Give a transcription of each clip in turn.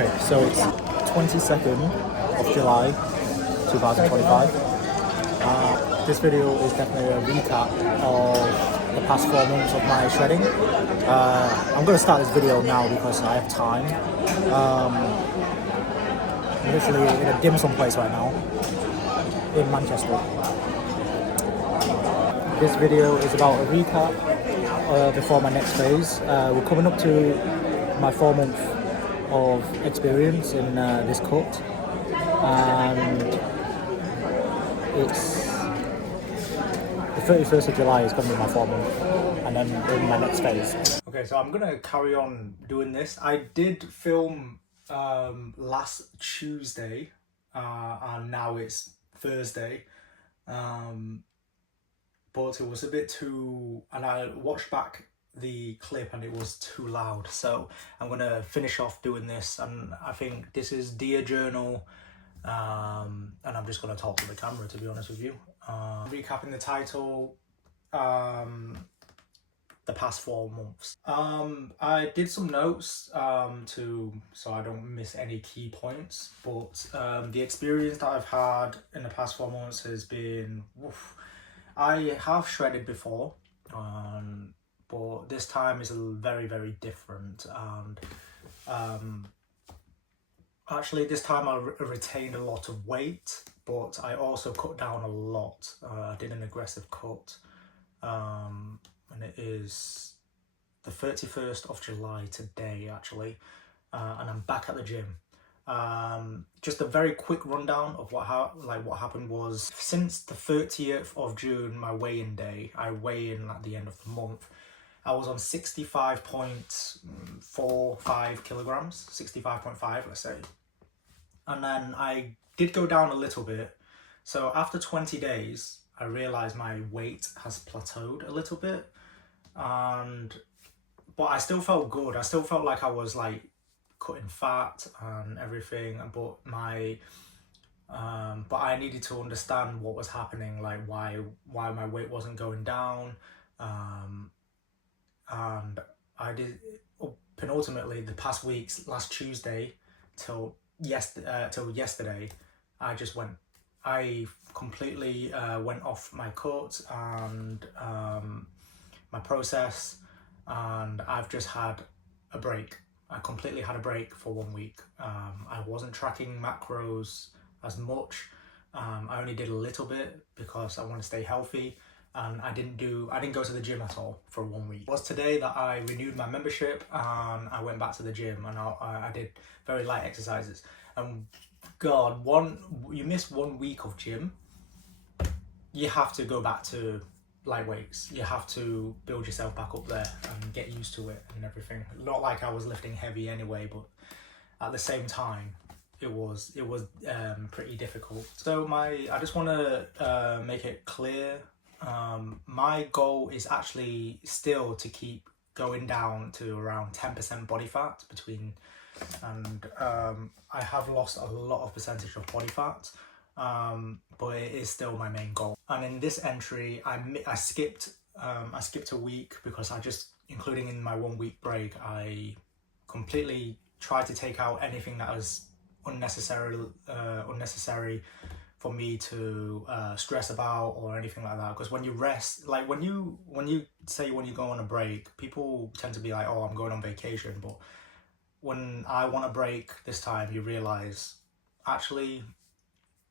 Okay, so it's 22nd of July 2025. This video is definitely a recap of the past 4 months of my shredding. I'm going to start this video now because I have time. I'm literally in a dim sum place right now in Manchester. This video is about a recap before my next phase. We're coming up to my 4 month of experience in this cut, and it's the 31st of July is going to be my 4 month, and then in my next phase. Okay, so I'm going to carry on doing this. I did film last Tuesday, and now it's Thursday, but it was a bit too, and I watched back the clip and it was too loud, so I'm gonna finish off doing this, and I think this is Dear Journal, and I'm just gonna talk to the camera, to be honest with you. Recapping the title, the past 4 months. I did some notes so I don't miss any key points, but the experience that I've had in the past 4 months has been woof. I have shredded before, but this time is very, very different, and actually this time I retained a lot of weight, but I also cut down a lot. I did an aggressive cut, and it is the 31st of July today actually, and I'm back at the gym. Just a very quick rundown of what happened was, since the 30th of June, my weigh-in day, I weigh in at the end of the month, I was on 65.45 kilograms, 65.5 let's say, and then I did go down a little bit. So after 20 days I realized my weight has plateaued a little bit, but I still felt good. I still felt like I was like cutting fat and everything, but I needed to understand what was happening, like why my weight wasn't going down, and I did, penultimately the past weeks, last Tuesday till yesterday, I completely went off my cut and my process, and I've just had a break. I completely had a break for 1 week. I wasn't tracking macros as much. I only did a little bit because I want to stay healthy, and I didn't go to the gym at all for 1 week. It was today that I renewed my membership and I went back to the gym, and I did very light exercises. And God, you miss 1 week of gym, you have to go back to light weights. You have to build yourself back up there and get used to it and everything. Not like I was lifting heavy anyway, but at the same time it was pretty difficult. So I just want to make it clear, my goal is actually still to keep going down to around 10% body fat and I have lost a lot of percentage of body fat, but it is still my main goal. And in this entry, I skipped a week because including in my 1 week break, I completely tried to take out anything that was unnecessary for me to stress about or anything like that. Because when you rest, like when you go on a break, people tend to be like, oh, I'm going on vacation. But when I want a break this time, you realize actually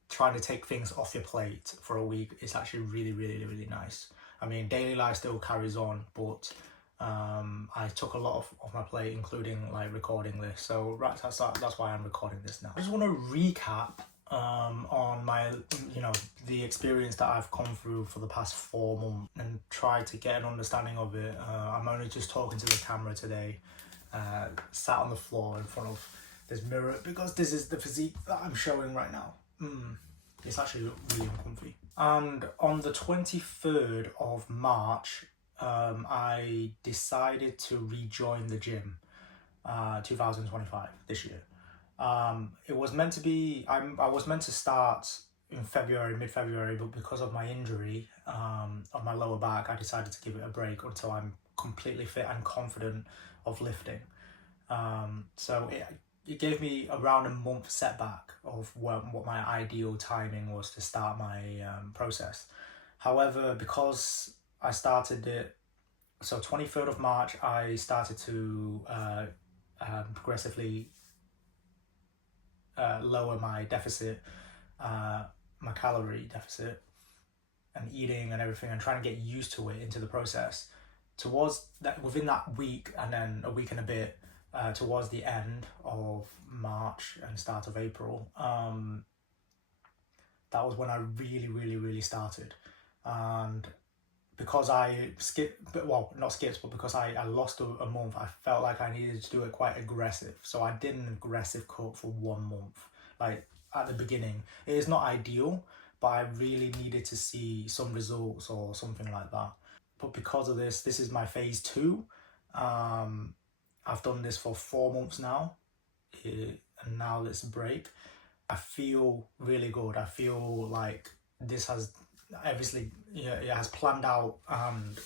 trying to take things off your plate for a week is actually really, really, really nice. I mean, daily life still carries on, but I took a lot of my plate, including like recording this. So right, that's why I'm recording this now. I just want to recap on my, the experience that I've come through for the past 4 months and try to get an understanding of it. I'm only just talking to the camera today, sat on the floor in front of this mirror because this is the physique that I'm showing right now. It's actually really uncomfy. And on the 23rd of March, I decided to rejoin the gym, 2025, this year. It was meant to be, I was meant to start in mid-February, but because of my injury on my lower back, I decided to give it a break until I'm completely fit and confident of lifting. So gave me around a month setback of what my ideal timing was to start my process. However, because I started it, so 23rd of March, I started to progressively lower my deficit, my calorie deficit, and eating and everything, and trying to get used to it into the process. Towards that, within that week, and then a week and a bit, towards the end of March and start of April, that was when I really started. And because I skipped, well, not skipped, but because I lost a month, I felt like I needed to do it quite aggressive. So I did an aggressive cut for 1 month. Like at the beginning, it is not ideal, but I really needed to see some results or something like that. But because of this is my phase 2. I've done this for 4 months now, and now it's a break. I feel really good. I feel like this has obviously, it has planned out and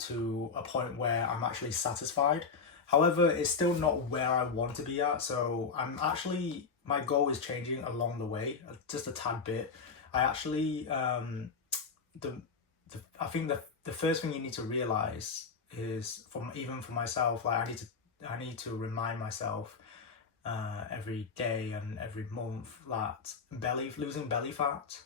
to a point where I'm actually satisfied. However, it's still not where I want to be at. So I'm actually, my goal is changing along the way, just a tad bit. I actually, I think the first thing you need to realize is, even for myself, like I need to remind myself every day and every month that losing belly fat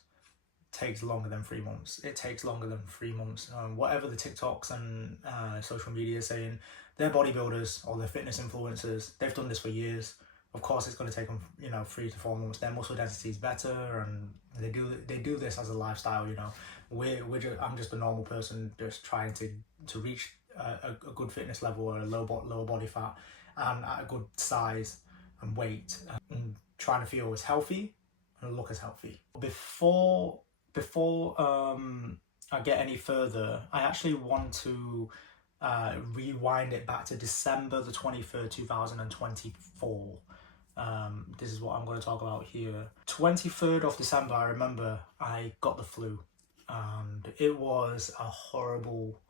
takes longer than 3 months. It takes longer than 3 months. Whatever the TikToks and social media is saying, they're bodybuilders or they're fitness influencers. They've done this for years. Of course, it's going to take them, 3 to 4 months. Their muscle density is better, and they do this as a lifestyle. I'm just a normal person just trying to reach a good fitness level, or a lower body fat, and at a good size and weight, and trying to feel as healthy and look as healthy. Before I get any further, I actually want to rewind it back to December the 23rd, 2024. This is what I'm going to talk about here. 23rd of December, I remember I got the flu, and it was a horrible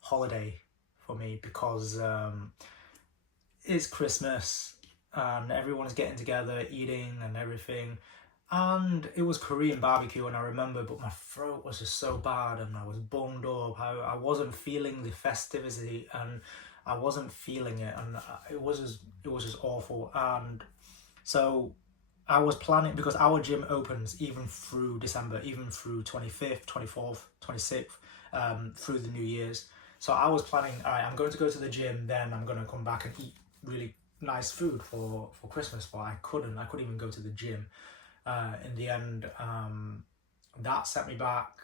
holiday for me, because it's Christmas and everyone's getting together, eating and everything. And it was Korean barbecue, and I remember, but my throat was just so bad, and I was bunged up. I wasn't feeling the festivity, and I wasn't feeling it, and it was just awful. And so I was planning, because our gym opens even through December, even through 25th, 24th, 26th, through the New Year's. So I was planning, all right, I'm going to go to the gym, then I'm going to come back and eat really nice food for Christmas, but I couldn't even go to the gym. In the end, that set me back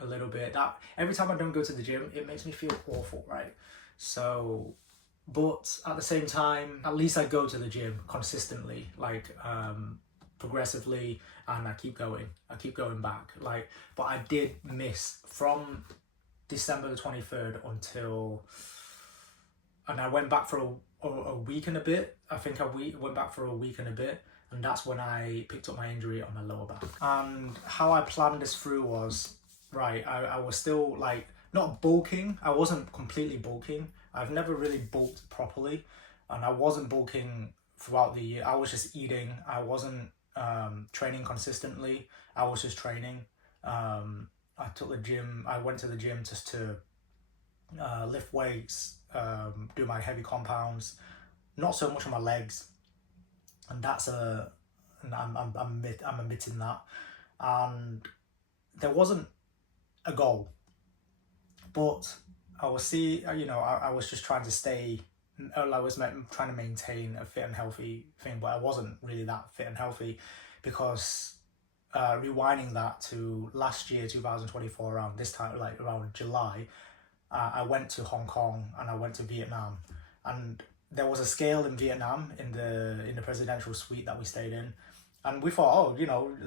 a little bit. That every time I don't go to the gym, it makes me feel awful, right? So, but at the same time, at least I go to the gym consistently, like progressively, and I keep going back. Like, but I did miss from December the 23rd until, and I went back for a week and a bit. I think I went back for a week and a bit. And that's when I picked up my injury on my lower back. And how I planned this through was, right, I was still like, not bulking. I wasn't completely bulking. I've never really bulked properly. And I wasn't bulking throughout the year. I was just eating. I wasn't training consistently. I was just training. I went to the gym just to lift weights, do my heavy compounds, not so much on my legs. And I'm admitting that. And there wasn't a goal, but I was just trying to stay, I was trying to maintain a fit and healthy thing, but I wasn't really that fit and healthy, because rewinding that to last year, 2024, around this time, like around July, I went to Hong Kong and I went to Vietnam, and there was a scale in Vietnam in the presidential suite that we stayed in, and we thought, the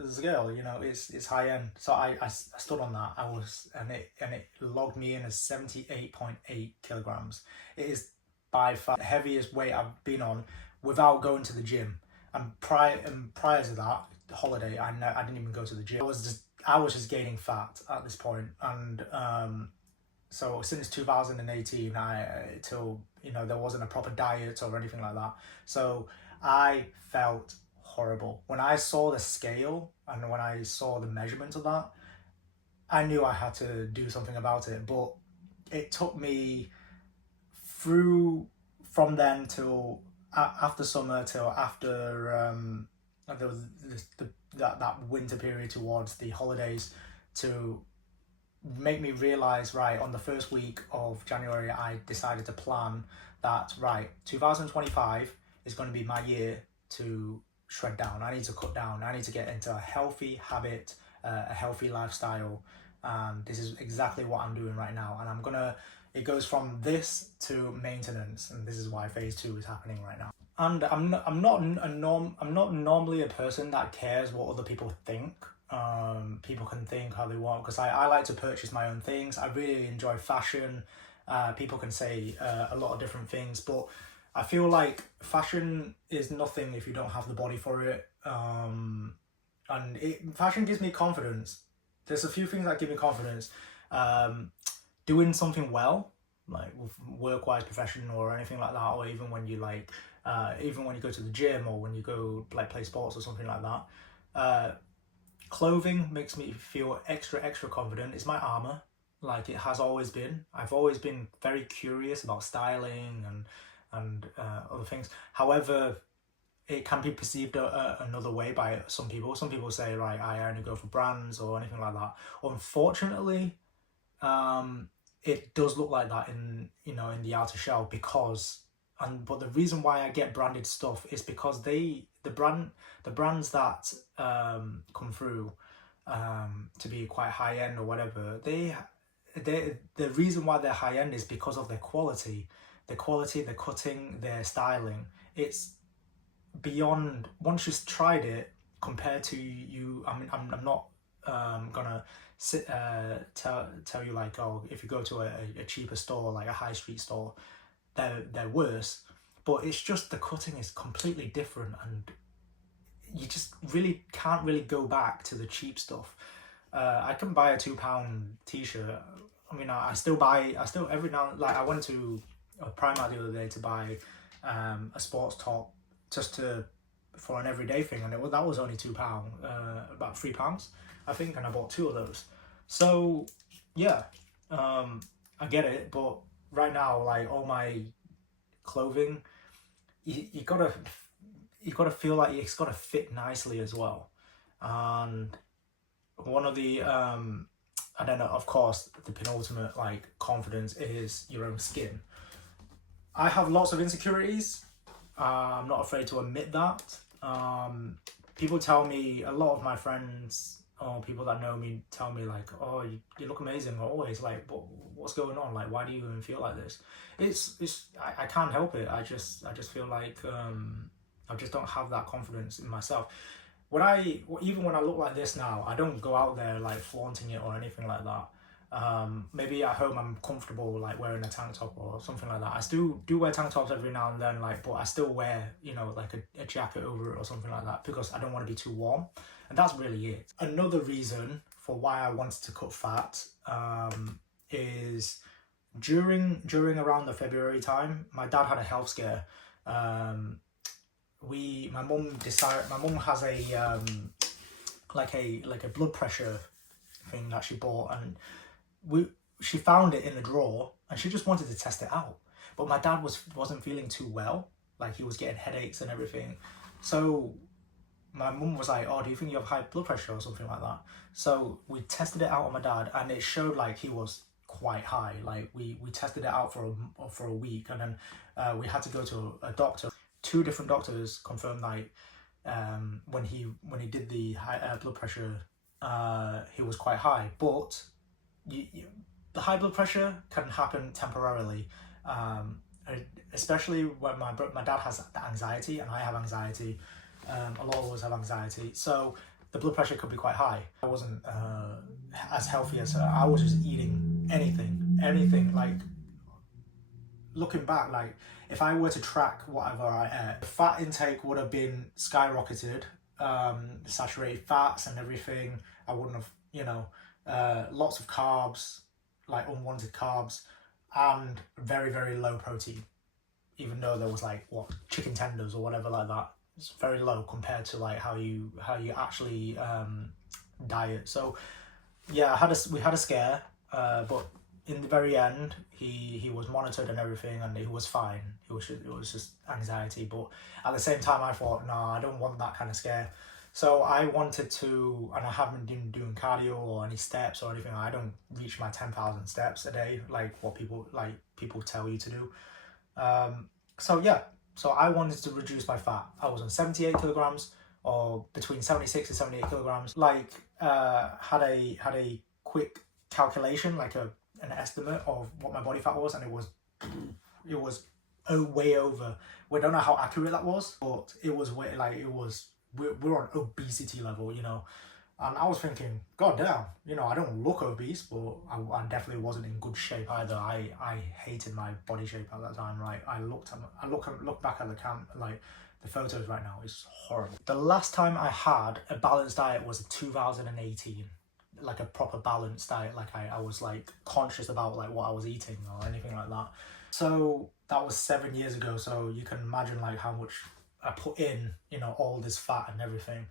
scale, it's high end. So I stood on that. And it logged me in as 78.8 kilograms. It is by far the heaviest weight I've been on without going to the gym. And prior to that holiday, I didn't even go to the gym. I was just gaining fat at this point, and so since 2018, till there wasn't a proper diet or anything like that. So I felt horrible. When I saw the scale and when I saw the measurement of that, I knew I had to do something about it. But it took me through from then till after summer, till after there was that winter period towards the holidays, to make me realize, right, on the first week of January, I decided to plan that, right, 2025 is going to be my year to shred down. I need to cut down. I need to get into a healthy habit, a healthy lifestyle. And this is exactly what I'm doing right now. And it goes from this to maintenance. And this is why phase 2 is happening right now. And I'm not normally a person that cares what other people think. People can think how they want, because I like to purchase my own things. I really enjoy fashion. People can say a lot of different things, but I feel like fashion is nothing if you don't have the body for it. Fashion gives me confidence. There's a few things that give me confidence. Doing something well, like work-wise, profession or anything like that, or even when you even when you go to the gym or when you go play sports or something like that. Clothing makes me feel extra confident. It's my armor, like it has always been. I've always been very curious about styling and other things. However, it can be perceived another way by some people. Some people say, right, I only go for brands or anything like that. Unfortunately, it does look like that in the outer shell, but the reason why I get branded stuff is because the brands that come through to be quite high end or whatever, the reason why they're high end is because of their quality, their cutting, their styling. It's beyond, once you've tried it, compared to you. I mean, I'm not gonna tell you like, oh, if you go to a cheaper store, like a high street store, they're worse, but it's just the cutting is completely different, and you just really can't go back to the cheap stuff. I can buy a £2 t-shirt. I mean, I still every now, like I went to a Primark the other day to buy a sports top just for an everyday thing, and that was only £2, about £3 I think, and I bought 2 of those. So yeah, I get it, but right now, like all my clothing, you gotta feel like it's gotta fit nicely as well. And one of the I don't know, of course, the penultimate like confidence is your own skin. I have lots of insecurities. I'm not afraid to admit that. People tell me, a lot of my friends or people that know me tell me like, oh, you look amazing always, like, what's going on, like, why do you even feel like this? I can't help it. I just feel like I just don't have that confidence in myself. Even when I look like this now, I don't go out there like flaunting it or anything like that. Maybe at home I'm comfortable like wearing a tank top or something like that. I still do wear tank tops every now and then, like, but I still wear, like a jacket over it or something like that, because I don't want to be too warm. And that's really it. Another reason for why I wanted to cut fat is during around the February time, my dad had a health scare. My mum has a like a blood pressure thing that she bought, and she found it in the drawer, and she just wanted to test it out. But my dad wasn't feeling too well, like he was getting headaches and everything. So my mum was like, oh, do you think you have high blood pressure or something like that? So we tested it out on my dad, and it showed like he was quite high. Like we tested it out for a week, and then we had to go to a doctor. 2 different doctors confirmed like when he did the high blood pressure, he was quite high. But the high blood pressure can happen temporarily, especially when my dad has anxiety and I have anxiety. A lot of us have anxiety, so the blood pressure could be quite high. I wasn't as healthy as her. I was just eating anything. Like, looking back, like if I were to track whatever I ate, the fat intake would have been skyrocketed. Saturated fats and everything. I wouldn't have, lots of carbs, like unwanted carbs, and very, very low protein. even though there was like what, chicken tenders or whatever like that. It's very low compared to like how you actually diet. So yeah, we had a scare, but in the very end, he was monitored and everything, and he was fine. It was just anxiety, but at the same time, I thought, no, I don't want that kind of scare. So I wanted to, and I haven't been doing cardio or any steps or anything. I don't reach my 10,000 steps a day, like what people tell you to do. So yeah, so I wanted to reduce my fat. I was on 78 kilograms, or between 76 and 78 kilograms. Like, had a quick calculation, like an estimate of what my body fat was, and it was way over. We don't know how accurate that was, but it was way, like, it was, we're on obesity level, you know. And I was thinking, God damn, you know, I don't look obese, but I definitely wasn't in good shape either. I hated my body shape at that time. Like, I look back at the photos right now, it's horrible. The last time I had a balanced diet was in 2018, like a proper balanced diet. Like I was like conscious about like what I was eating or anything like that. So that was 7 years ago. So you can imagine like how much I put in, you know, all this fat and everything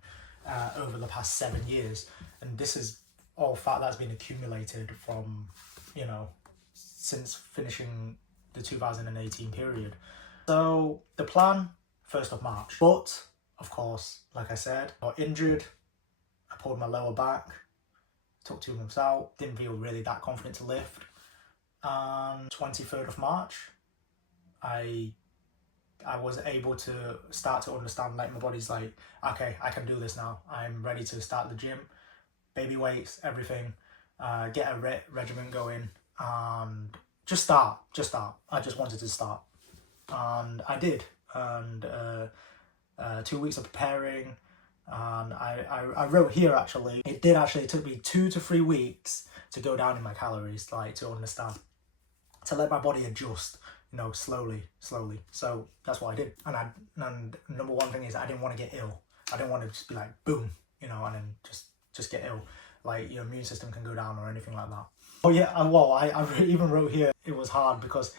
over the past 7 years. And this is all fat that's been accumulated from, you know, since finishing the 2018 period. So the plan, 1st of March. But of course, like I said, I got injured. I pulled my lower back, took 2 months out, didn't feel really that confident to lift. And 23rd of March, I was able to start to understand, like, my body's like, okay, I can do this now. I'm ready to start the gym, baby weights, everything, get a regimen going, and just start. I just wanted to start, and I did. And 2 weeks of preparing, and I wrote here, actually, it took me 2 to 3 weeks to go down in my calories, like, to understand, to let my body adjust, you know, slowly. So that's what I did. And number one thing is, I didn't want to get ill. I didn't want to just be like, boom, you know, and then just get ill. Like, your immune system can go down or anything like that. Oh yeah, I even wrote here, it was hard because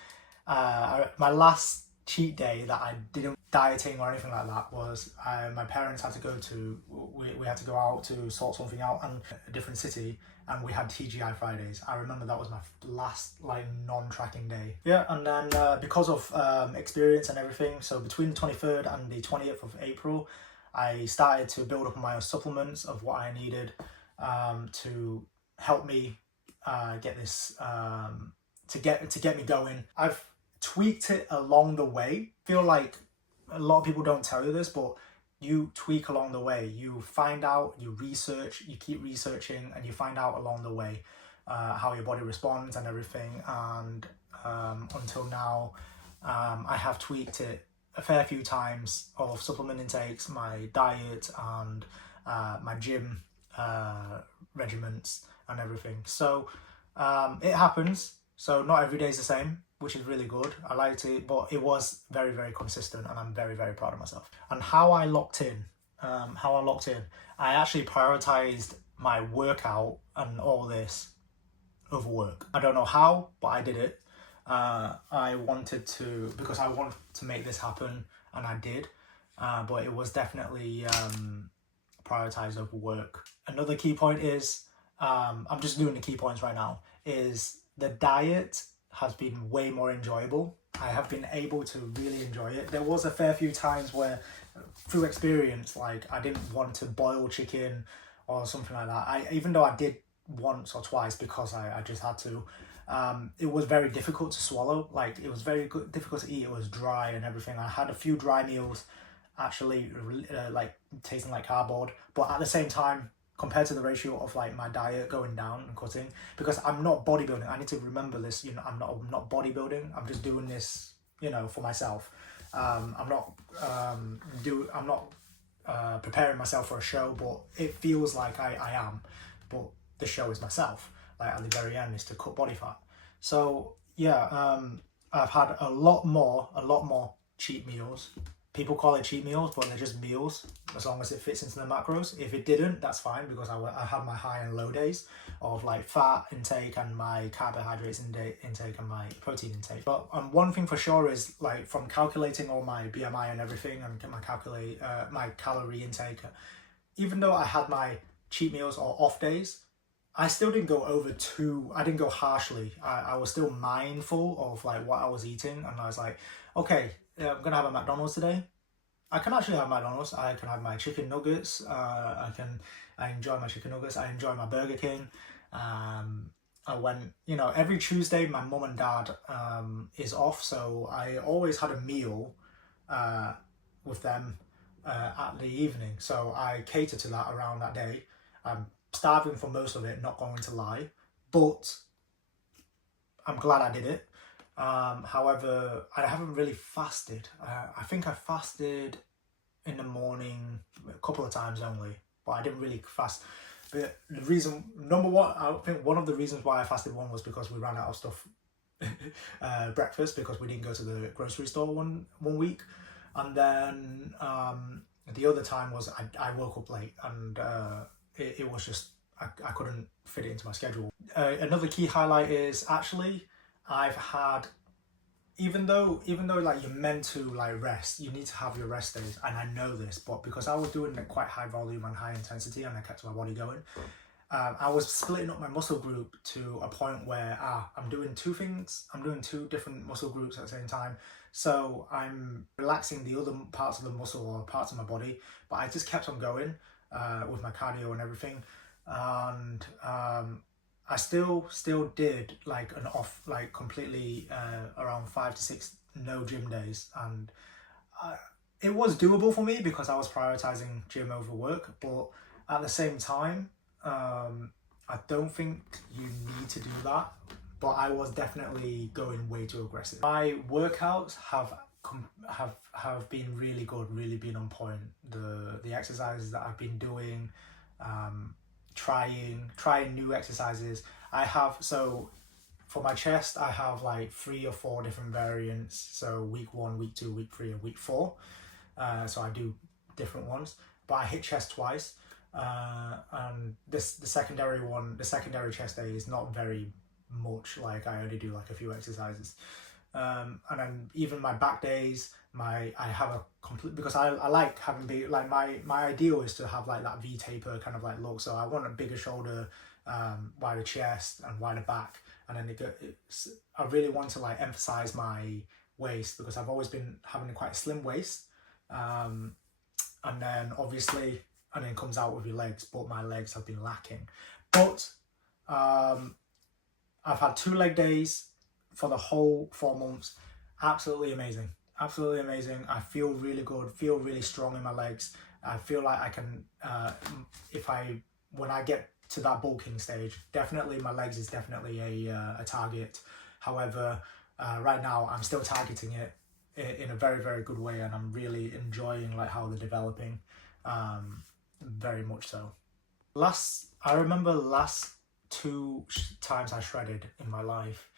my last cheat day that I didn't dieting or anything like that was my parents had to go to, we had to go out to sort something out in a different city, and we had TGI Fridays. I remember that was my last like non-tracking day. Yeah, and then because of experience and everything, so between the 23rd and the 20th of April, I started to build up my own supplements of what I needed to help me get this, to get me going. I've tweaked it along the way. I feel like a lot of people don't tell you this, but you tweak along the way. You find out, you research, you keep researching, and you find out along the way how your body responds and everything. And until now, I have tweaked it a fair few times of supplement intakes, my diet, and my gym regiments and everything. So it happens. So not every day is the same, which is really good. I liked it, but it was very, very consistent, and I'm very, very proud of myself. And how I locked in, I actually prioritized my workout and all this over work. I don't know how, but I did it. I wanted to, because I wanted to make this happen, and I did. But it was definitely prioritized over work. Another key point is, I'm just doing the key points right now, is the diet has been way more enjoyable. I have been able to really enjoy it. There was a fair few times where, through experience, like, I didn't want to boil chicken or something like that. Even though I did once or twice because I just had to, it was very difficult to swallow. Like, it was very difficult to eat. It was dry and everything. I had a few dry meals, actually, like, tasting like cardboard. But at the same time, compared to the ratio of like my diet going down and cutting, because I'm not bodybuilding. I need to remember this, you know, I'm not bodybuilding. I'm just doing this, you know, for myself. I'm not preparing myself for a show, but it feels like I am. But the show is myself. Like, at the very end is to cut body fat. So yeah, I've had a lot more cheat meals. people call it cheat meals, but they're just meals as long as it fits into the macros. If it didn't, that's fine, because I have my high and low days of like fat intake and my carbohydrates intake and my protein intake. But one thing for sure is, like, from calculating all my BMI and everything and my calorie intake, even though I had my cheat meals or off days, I still didn't go I didn't go harshly. I was still mindful of like what I was eating, and I was like, okay, I'm gonna have a McDonald's today. I can actually have McDonald's. I can have my chicken nuggets. I enjoy my chicken nuggets. I enjoy my Burger King. And when, every Tuesday my mum and dad is off, so I always had a meal with them at the evening. So I cater to that around that day. I'm starving for most of it, not going to lie, but I'm glad I did it. However, I haven't really fasted. I think I fasted in the morning a couple of times only, but I didn't really fast. But the reason, number one, I think one of the reasons why I fasted one was because we ran out of stuff breakfast, because we didn't go to the grocery store one week. And then the other time was I woke up late, and it was just, I couldn't fit it into my schedule. Another key highlight is actually, I've had, even though like you're meant to like rest, you need to have your rest days, and I know this, but because I was doing quite high volume and high intensity and I kept my body going, I was splitting up my muscle group to a point where I'm doing two things. I'm doing two different muscle groups at the same time. So I'm relaxing the other parts of the muscle or parts of my body, but I just kept on going with my cardio and everything. And I still did like an off, like completely around 5 to 6 no gym days, and it was doable for me because I was prioritizing gym over work. But at the same time, I don't think you need to do that. But I was definitely going way too aggressive. My workouts have been really good, really been on point. The exercises that I've been doing, trying new exercises. So for my chest, I have like 3 or 4 different variants. So week 1, week 2, week 3, and week 4. So I do different ones, but I hit chest twice. And the secondary chest day is not very much. Like, I only do like a few exercises. And then even my back days, I have a complete, because I like having big, like my ideal is to have like that V-taper kind of like look. So I want a bigger shoulder, wider chest and wider back. And then I really want to like emphasize my waist, because I've always been having a quite slim waist. And then obviously, and then comes out with your legs, but my legs have been lacking. But I've had 2 leg days for the whole 4 months. Absolutely amazing. Absolutely amazing. I feel really good, feel really strong in my legs. I feel like I can, when I get to that bulking stage, definitely my legs is definitely a target. However, right now I'm still targeting it in a very, very good way, and I'm really enjoying like how they're developing, very much so. I remember last 2 times I shredded in my life,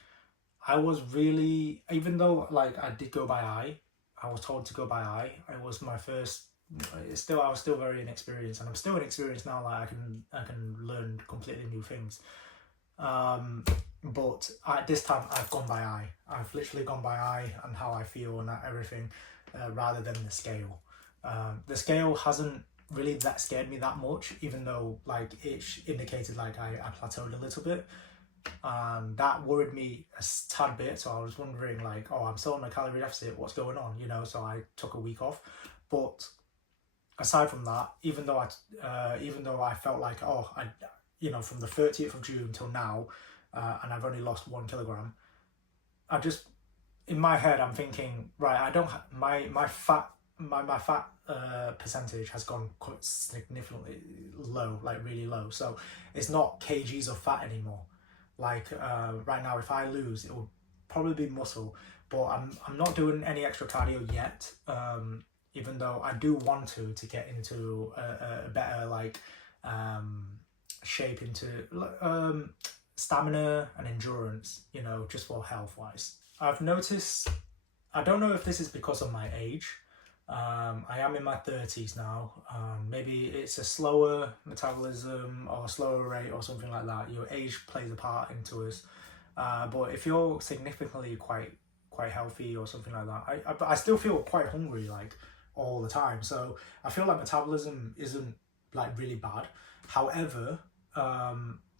I was really, even though like I did go by eye, I was told to go by eye. It was my first. I was still very inexperienced, and I'm still inexperienced now. Like I can learn completely new things. But at this time I've gone by eye. I've literally gone by eye and how I feel and everything, rather than the scale. The scale hasn't really that scared me that much, even though like it indicated like I plateaued a little bit. That worried me a tad bit, so I was wondering like, oh, I'm still on a calorie deficit, what's going on, so I took a week off. But aside from that, even though I felt like, oh, from the 30th of June till now, and I've only lost 1 kilogram, I just, in my head, I'm thinking, right, I don't my fat percentage has gone quite significantly low, like really low. So it's not kgs of fat anymore. Like right now, if I lose, it will probably be muscle. But I'm not doing any extra cardio yet. Even though I do want to get into a better like shape, into stamina and endurance. Just for health wise. I've noticed. I don't know if this is because of my age. I am in my 30s now. Maybe it's a slower metabolism or slower rate or something like that. Your age plays a part into us. But if you're significantly quite healthy or something like that, I still feel quite hungry like all the time. So I feel like metabolism isn't like really bad. However,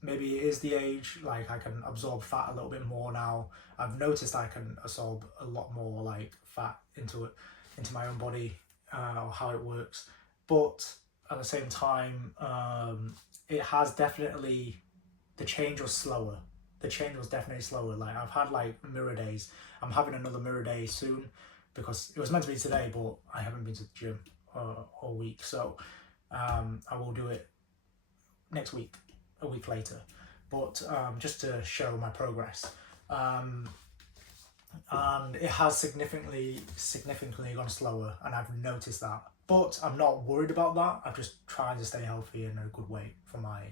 maybe it is the age. Like I can absorb fat a little bit more now. I've noticed I can absorb a lot more like fat into my own body, or how it works. But at the same time, it has definitely, the change was slower. The change was definitely slower. Like I've had like mirror days. I'm having another mirror day soon because it was meant to be today, but I haven't been to the gym all week. So I will do it next week, a week later. But just to show my progress. And it has significantly gone slower, and I've noticed that. But I'm not worried about that. I'm just trying to stay healthy in a good way for my,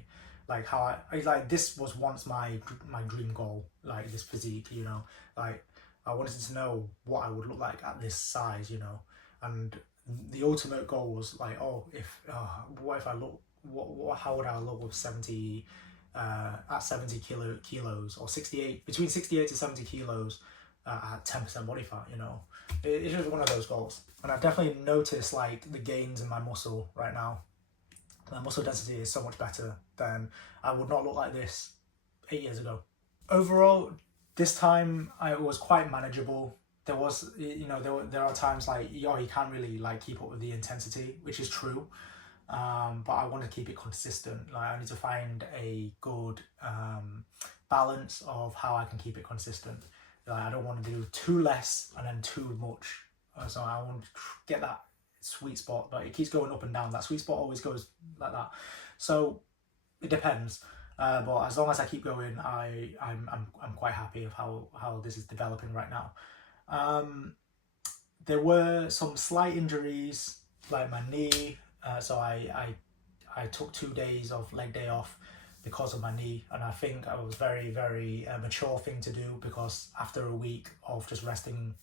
like how I like, this was once my dream goal, like this physique, you know, like I wanted to know what I would look like at this size, you know, and the ultimate goal was like, oh, if what if I look, how would I look with 70 at 70 kilos, or 68, between 68 to 70 kilos at 10% body fat, you know. It's just one of those goals. And I've definitely noticed like the gains in my muscle right now. My muscle density is so much better than, I would not look like this 8 years ago. Overall, this time it was quite manageable. There was, you know, there are times like, you can't really like keep up with the intensity, which is true. But I want to keep it consistent. Like I need to find a good balance of how I can keep it consistent. Like I don't want to do too less and then too much. So I want to get that sweet spot, but it keeps going up and down. That sweet spot always goes like that. So it depends. But as long as I keep going, I'm quite happy of how this is developing right now. There were some slight injuries, like my knee. So I took 2 days of leg day off because of my knee, and I think I was very mature thing to do, because after a week of just resting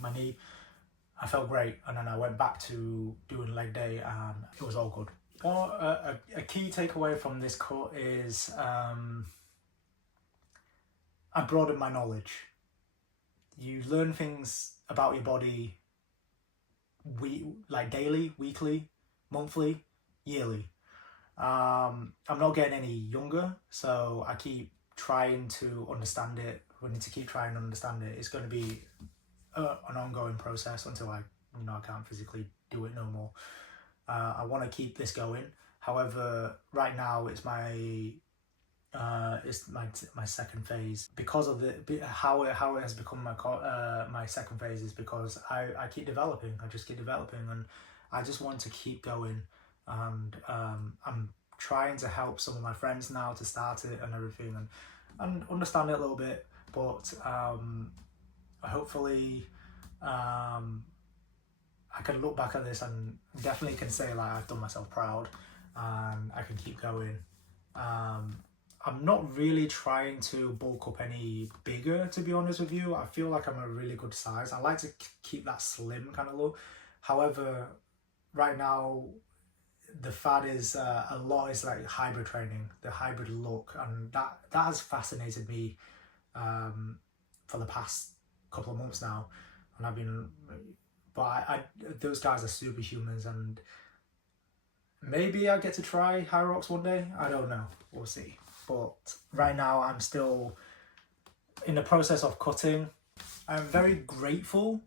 my knee, I felt great, and then I went back to doing leg day and it was all good. Well, a key takeaway from this cut is I broadened my knowledge. You learn things about your body like daily, weekly, monthly, yearly. I'm not getting any younger, so I keep trying to understand it. We need to keep trying to understand it. It's going to be an ongoing process until I can't physically do it no more. I want to keep this going. However, right now it's my second phase, because of how it has become my second phase is because I keep developing. I just keep developing, and I just want to keep going. And I'm trying to help some of my friends now to start it and everything, and understand it a little bit. But hopefully I can look back at this and definitely can say like I've done myself proud, and I can keep going. I'm not really trying to bulk up any bigger, to be honest with you. I feel like I'm a really good size. I like to keep that slim kind of look. However, right now the fad is a lot is like hybrid training, the hybrid look, and that has fascinated me for the past couple of months now. And I've been, but I those guys are superhumans, and maybe I get to try High Rocks one day. I don't know. We'll see. But right now I'm still in the process of cutting. I'm very grateful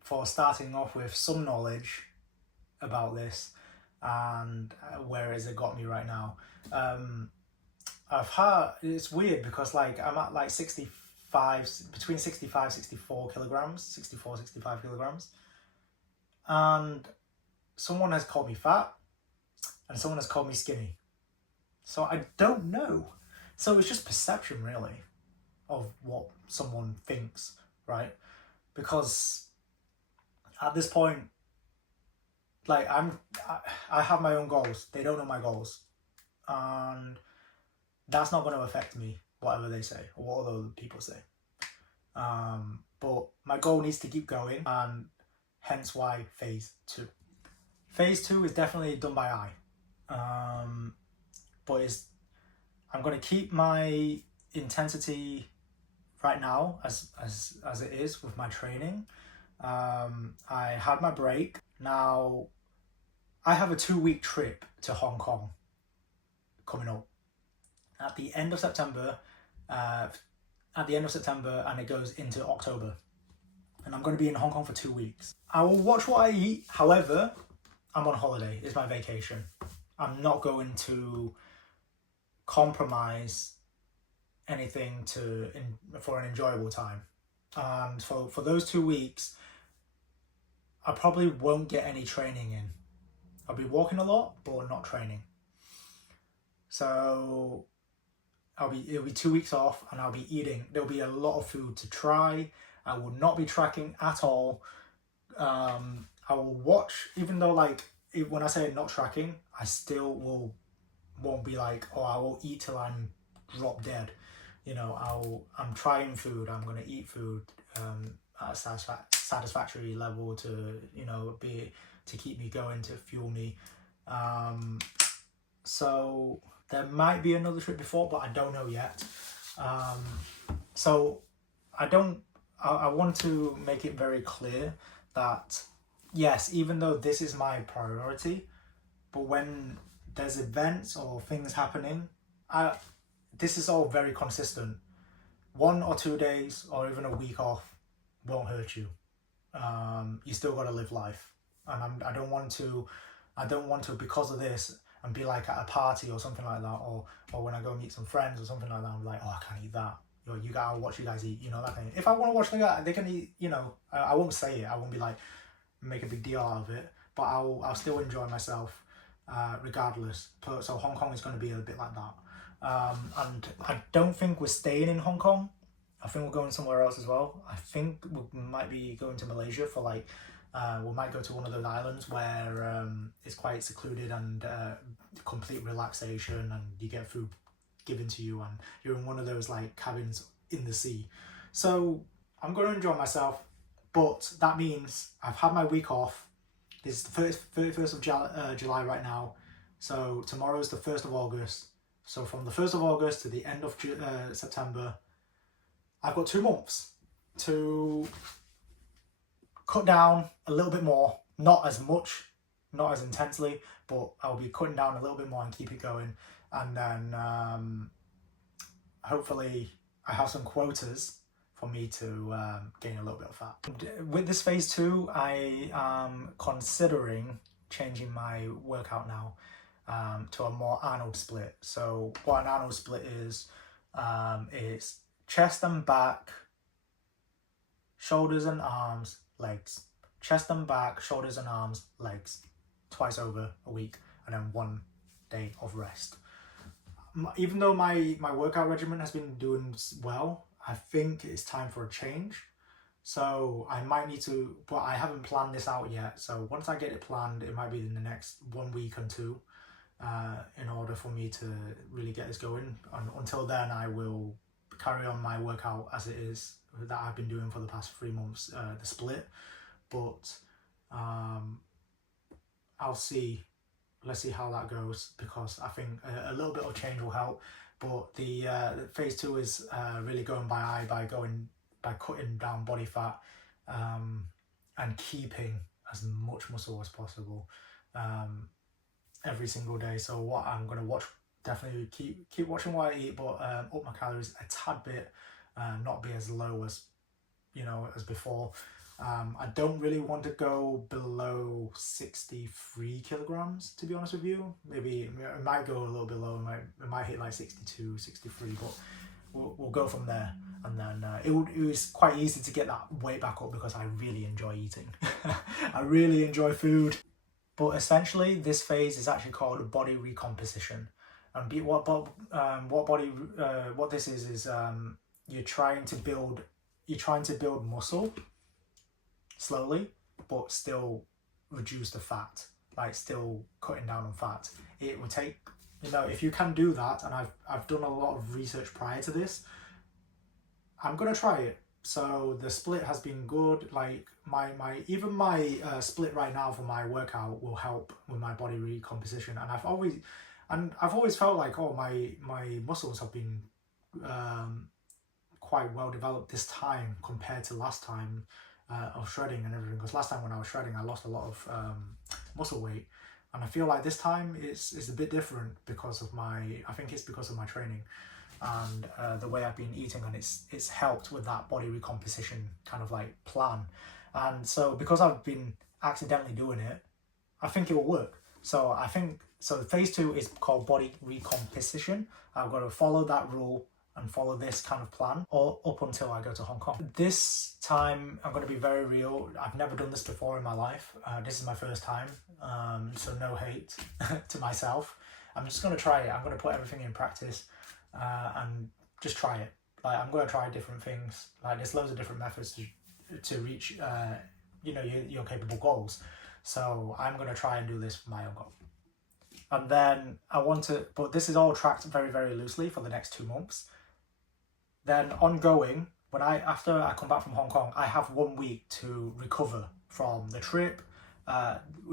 for starting off with some knowledge about this, and where has it got me right now. It's weird because like I'm at like 65, between 65 64 kilograms, 65 kilograms, and someone has called me fat and someone has called me skinny. So I don't know. So it's just perception really of what someone thinks, right? Because at this point, like I have my own goals. They don't know my goals, and that's not going to affect me, whatever they say or what other people say. But my goal needs to keep going, and hence why phase 2. Phase 2 is definitely done by eye, but I'm going to keep my intensity right now as it is with my training. I had my break. Now I have a 2-week trip to Hong Kong coming up at the end of September. And it goes into October. And I'm going to be in Hong Kong for 2 weeks. I will watch what I eat. However, I'm on holiday. It's my vacation. I'm not going to compromise anything for an enjoyable time. So for those 2 weeks, I probably won't get any training in. I'll be walking a lot, but not training. So it'll be 2 weeks off, and I'll be eating. There'll be a lot of food to try. I will not be tracking at all. I will watch, even though when I say not tracking, I still won't be like, oh, I will eat till I'm drop dead. I'm trying food. I'm gonna eat food at a satisfactory level to keep me going, to fuel me. So there might be another trip before, but I don't know yet. So I want to make it very clear that yes, even though this is my priority, but when there's events or things happening, this is all very consistent. 1 or 2 days or even a week off won't hurt you. You still got to live life, and I don't want to because of this and be like at a party or something like that, or when I go meet some friends or something like that, I'm like, oh, I can't eat that. You gotta watch you guys eat, that thing. If I want to watch they can eat, I won't say it. I won't be like make a big deal out of it, but I'll still enjoy myself regardless. So Hong Kong is going to be a bit like that. And I don't think we're staying in Hong Kong. I think we're going somewhere else as well. I think we might be going to Malaysia for we might go to one of those islands where it's quite secluded and complete relaxation, and you get food given to you, and you're in one of those cabins in the sea. So I'm going to enjoy myself, but that means I've had my week off. This is the 31st of July right now, so tomorrow's the 1st of August. So from the 1st of August to the end of September, I've got 2 months to cut down a little bit more, not as much, not as intensely, but I'll be cutting down a little bit more and keep it going. And then hopefully I have some quotas for me to gain a little bit of fat. With this phase 2, I am considering changing my workout now to a more Arnold split. So what an Arnold split is chest and back, shoulders and arms, legs. Chest and back, shoulders and arms, legs. Twice over a week, and then 1 day of rest. Even though my workout regimen has been doing well, I think it's time for a change. So I might need to, but I haven't planned this out yet. So once I get it planned, it might be in the next 1 week or 2, in order for me to really get this going. And until then, I will carry on my workout as it is that I've been doing for the past 3 months, the split. But I'll see. Let's see how that goes, because I think a little bit of change will help. But the phase 2 is really going by eye, by cutting down body fat and keeping as much muscle as possible every single day. So what I'm going to watch, definitely keep watching what I eat, but up my calories a tad bit, not be as low as as before. I don't really want to go below 63 kilograms, to be honest with you. Maybe it might go a little bit low. It might hit 62, 63, but we'll go from there. And then it was quite easy to get that weight back up because I really enjoy eating. I really enjoy food. But essentially, this phase is actually called body recomposition. And what this is you're trying to build muscle slowly, but still reduce the fat, still cutting down on fat. It will take, if you can do that, and I've done a lot of research prior to this, I'm gonna try it. So the split has been good. Like even my split right now for my workout will help with my body recomposition. And I've always felt like, oh, my muscles have been quite well developed this time compared to last time of shredding and everything. Because last time when I was shredding, I lost a lot of muscle weight, and I feel like this time it's a bit different because of I think it's because of my training and the way I've been eating, and it's helped with that body recomposition kind of like plan. And so because I've been accidentally doing it, I think it will work. So I think phase 2 is called body recomposition. I've got to follow that rule and follow this kind of plan or up until I go to Hong Kong. This time I'm going to be very real. I've never done this before in my life. This is my first time, so no hate to myself. I'm just going to try it. I'm going to put everything in practice and just try it. Like, I'm going to try different things. Like, there's loads of different methods to reach your capable goals. So I'm going to try and do this for my own goal. And then but this is all tracked very, very loosely for the next 2 months. Then ongoing, after I come back from Hong Kong, I have 1 week to recover from the trip,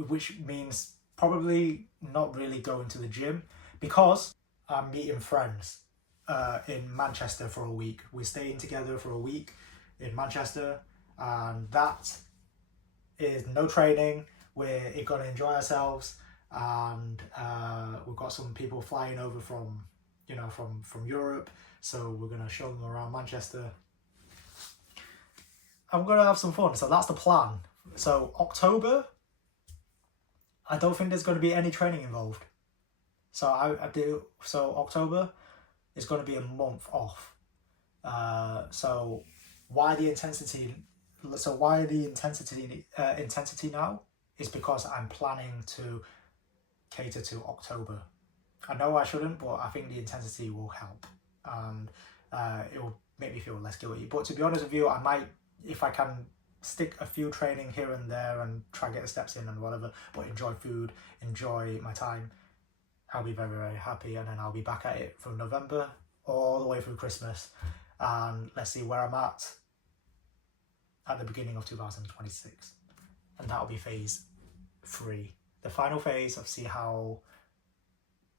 which means probably not really going to the gym because I'm meeting friends in Manchester for a week. We're staying together for a week in Manchester, and that is no training. We're going to enjoy ourselves, and we've got some people flying over from Europe, so we're going to show them around Manchester. I'm going to have some fun, so that's the plan. So October, I don't think there's going to be any training involved. So October is going to be a month off. So why the intensity? So why the intensity now is because I'm planning to cater to October. I know I shouldn't, but I think the intensity will help, and it will make me feel less guilty. But to be honest with you, I might, if I can, stick a few training here and there and try and get the steps in and whatever, but enjoy food, enjoy my time, I'll be very, very happy. And then I'll be back at it from November all the way through Christmas, and let's see where I'm at the beginning of 2026, and that'll be phase 3, the final phase of see how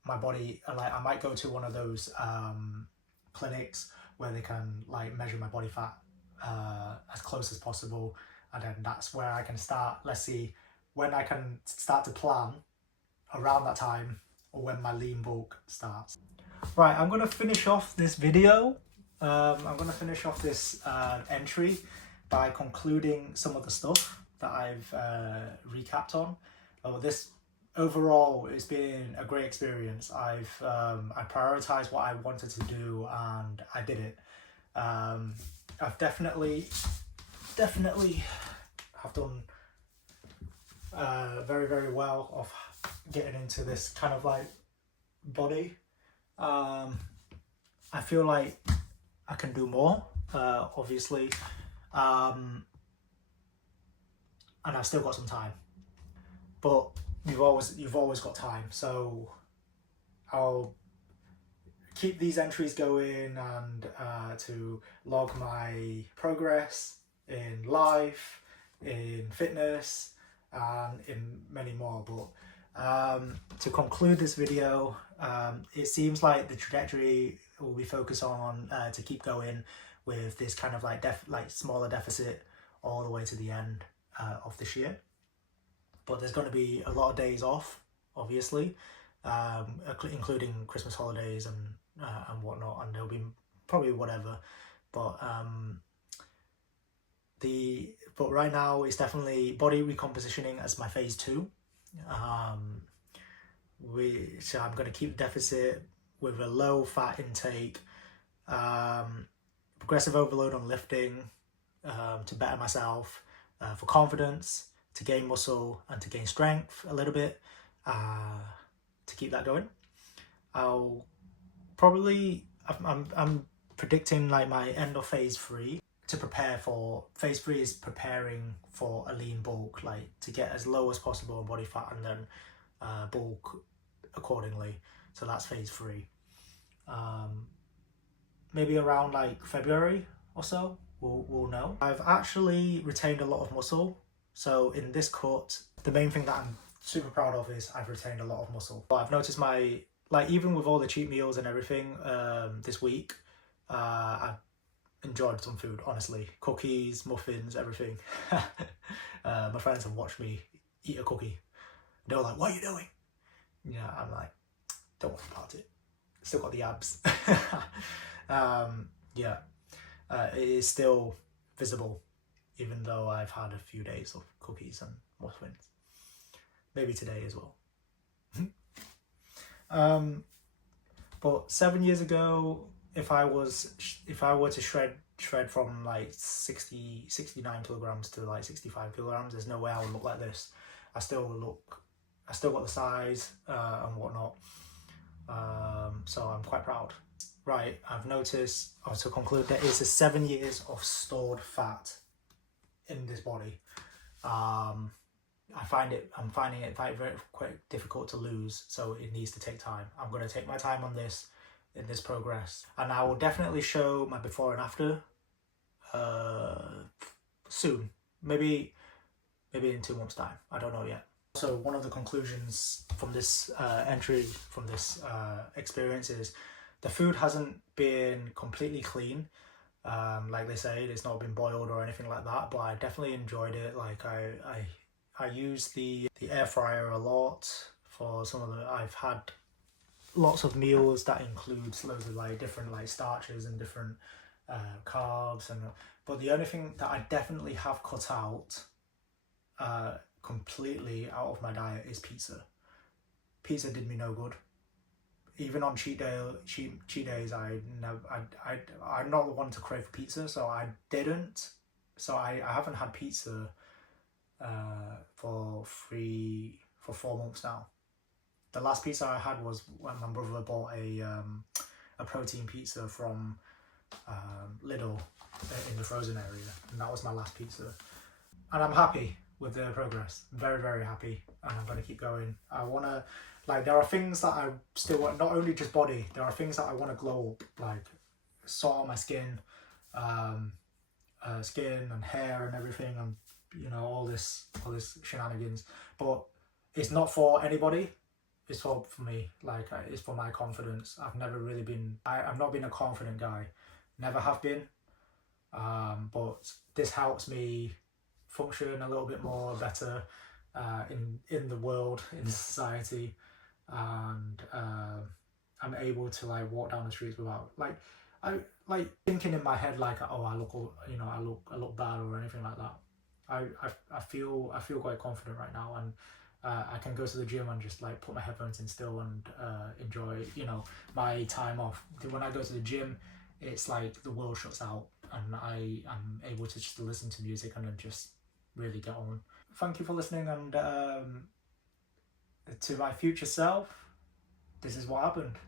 my body, like, I might go to one of those clinics where they can like measure my body fat as close as possible, and then that's where I can start. Let's see when I can start to plan around that time, or when my lean bulk starts. Right, I'm going to finish off this video. I'm going to finish off this entry by concluding some of the stuff that I've recapped on. This overall, it's been a great experience. I prioritized what I wanted to do, and I did it. I've definitely have done very, very well of getting into this kind of like body. I feel like I can do more, obviously, and I've still got some time, but you've always got time. So I'll keep these entries going, and to log my progress in life, in fitness, and in many more. But to conclude this video, it seems like the trajectory will be focused on to keep going with this kind of like smaller deficit all the way to the end of this year. But there's going to be a lot of days off, obviously, including Christmas holidays and whatnot, and there'll be probably whatever. But right now it's definitely body recompositioning as my phase 2. So I'm going to keep deficit with a low fat intake, progressive overload on lifting to better myself, for confidence, to gain muscle and to gain strength a little bit, to keep that going. I'm predicting like my end of phase 3 to prepare for. Phase 3 is preparing for a lean bulk, like to get as low as possible on body fat and then bulk accordingly. So that's phase 3. Maybe around like February or so, will know. I've actually retained a lot of muscle. So in this cut, the main thing that I'm super proud of is I've retained a lot of muscle. But I've noticed even with all the cheat meals and everything this week, I've enjoyed some food, honestly. Cookies, muffins, everything. My friends have watched me eat a cookie. They were like, what are you doing? Yeah, I'm like, don't worry about it. Still got the abs. Yeah, it is still visible, even though I've had a few days of cookies and muffins. Maybe today as well. But 7 years ago, if I were to shred from like 69 kilograms to like 65 kilograms, there's no way I would look like this. I still got the size and whatnot. So I'm quite proud. Right, I've noticed, to conclude, there is 7 years of stored fat in this body. I'm finding it quite difficult to lose, so it needs to take time. I'm going to take my time on this, in this progress, and I will definitely show my before and after soon. Maybe in 2 months' time. I don't know yet. So one of the conclusions from this experience is the food hasn't been completely clean. Like they say, it's not been boiled or anything like that, but I definitely enjoyed it. Like I use the air fryer a lot for some of the. I've had lots of meals that includes loads of like different like starches and different carbs, but the only thing that I definitely have cut out completely out of my diet is pizza. Pizza did me no good. Even on cheat days, I'm not the one to crave for pizza, so I didn't. So I haven't had pizza for 4 months now. The last pizza I had was when my brother bought a protein pizza from Lidl in the frozen area, and that was my last pizza. And I'm happy with the progress. Very, very happy, and I'm going to keep going. I want to, there are things that I still want, not only just body, there are things that I want to glow up, like sort out my skin, skin and hair and everything, and all this shenanigans. But it's not for anybody. It's for me. It's for my confidence. I've never really been. I've not been a confident guy. Never have been. But this helps me function a little bit more better in the world, in society, and I'm able to walk down the streets without I thinking in my head oh, I look bad or anything like that. I feel quite confident right now, and I can go to the gym and just put my headphones in still and enjoy my time off. When I go to the gym, it's like the world shuts out and I am able to just listen to music and then just really get on. Thank you for listening, and to my future self, this is what happened.